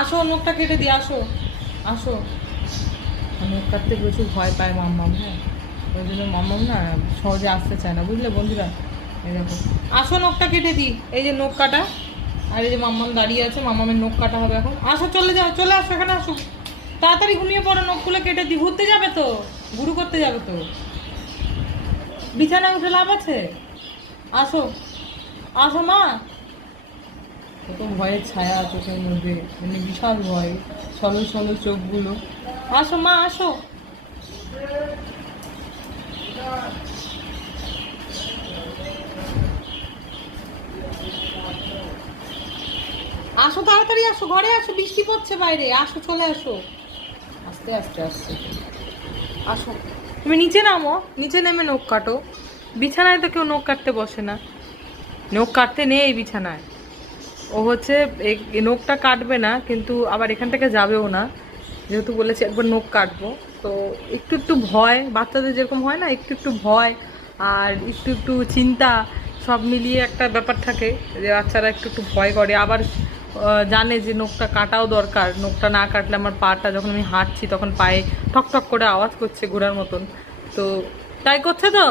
আসো নখটা কেটে দিই, আসো আসো। নখ কাটতে প্রচুর ভয় পায় মাম্মাম, হ্যাঁ ওই জন্য মাম্মাম না সহজে আসতে চায় না, বুঝলে বন্ধুরা। এই দেখো, আসো নখটা কেটে দিই, এই যে নখ কাটা। আর এই যে মাম্মাম দাঁড়িয়ে আছে, মাম্মামের নখ কাটা হবে এখন। আসো চলে যাও, চলে আসো এখানে আসো, তাড়াতাড়ি ঘুমিয়ে পড়ো, নখগুলো কেটে দিই। ঘুরতে যাবে তো, গুরু করতে যাবে তো, বিছানায় উঠে লাভ আছে। আসো আসো মা। কত ভয়ের ছায়া চোখের মধ্যে, মানে বিশাল ভয়, সলো সলো চোখগুলো। আসো মা আসো। আসো তাড়াতাড়ি আসো, ঘরে আসো, বৃষ্টি পড়ছে বাইরে, আসো চলে আসো। আস্তে আস্তে আসছে, আসো। তুমি নিচে নামো, নিচে নেমে নখ কাটো। বিছানায় তো কেউ নখ কাটতে বসে না, নখ কাটতে নেই বিছানায়। ও হচ্ছে নখটা কাটবে না, কিন্তু আবার এখান থেকে যাবেও না, যেহেতু বলেছে একবার নখ কাটবো। তো একটু একটু ভয়, বাচ্চাদের যেরকম হয় না, একটু একটু ভয় আর একটু একটু চিন্তা, সব মিলিয়ে একটা ব্যাপার থাকে যে বাচ্চারা একটু একটু ভয় করে। আবার জানে যে নখটা কাটাও দরকার, নখটা না কাটলে আমার পাটা, যখন আমি হাঁটছি তখন পায়ে ঠক ঠক করে আওয়াজ করছে ঘোড়ার মতন। তো তাই করছে তো,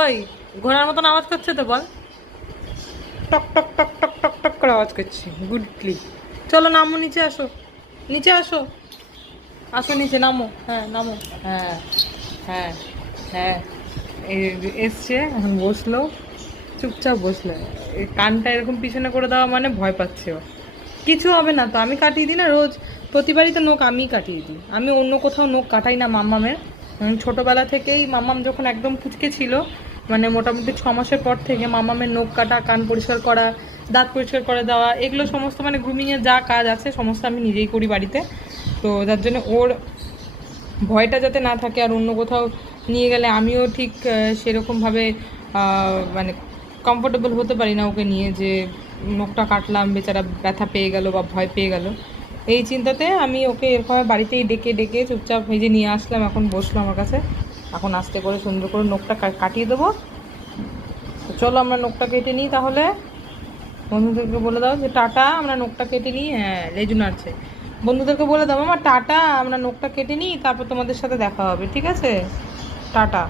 ওই ঘোড়ার মতন আওয়াজ করছে তো বল, টক টক টক টক টক টক করে আওয়াজ করছি গুডলি। চলো নামো, নিচে আসো, নিচে আসো, আসো নিচে নামো, হ্যাঁ নামো, হ্যাঁ হ্যাঁ হ্যাঁ। এসছে এখন বসলো, চুপচাপ বসলে। এই কানটা এরকম পিছনে করে দেওয়া মানে ভয় পাচ্ছে ও। কিছু হবে না তো, আমি কাটিয়ে দিই না রোজ, প্রতিবারই তো নখ আমিই কাটিয়ে দিই। আমি অন্য কোথাও নখ কাটাই না মাম্মামের। ছোটোবেলা থেকেই মাম্মাম যখন একদম কুচকে ছিল, মানে মোটামুটি 6 মাসের পর থেকে মাম্মামের নখ কাটা, কান পরিষ্কার করা, দাঁত পরিষ্কার করে দেওয়া, এগুলো সমস্ত মানে গ্রুমিংয়ের যা কাজ আছে সমস্ত আমি নিজেই করি বাড়িতে। তো যার জন্য ওর ভয়টা যাতে না থাকে, আর অন্য কোথাও নিয়ে গেলে আমিও ঠিক সেরকমভাবে মানে কমফোর্টেবল হতে পারি না ওকে নিয়ে, যে নখটা কাটলাম বেচারা ব্যথা পেয়ে গেল বা ভয় পেয়ে গেল। এই চিন্তাতে আমি ওকে এরকম বাড়িতেই ডেকে ডেকে চুপচাপ ভেজে নিয়ে আসলাম, এখন বসলো আমার কাছে। এখন আস্তে করে সুন্দর করে নখটা কাটিয়ে দেবো। তো চলো আমরা নখটা কেটে নিই তাহলে। বন্ধুদেরকে বলে দাও যে টাটা, আমরা নখটা কেটে নিই। হ্যাঁ লেজু নাড়ছে। বন্ধুদেরকে বলে দাও আমার টাটা, আমরা নখটা কেটে নিই, তারপর তোমাদের সাথে দেখা হবে, ঠিক আছে? টাটা।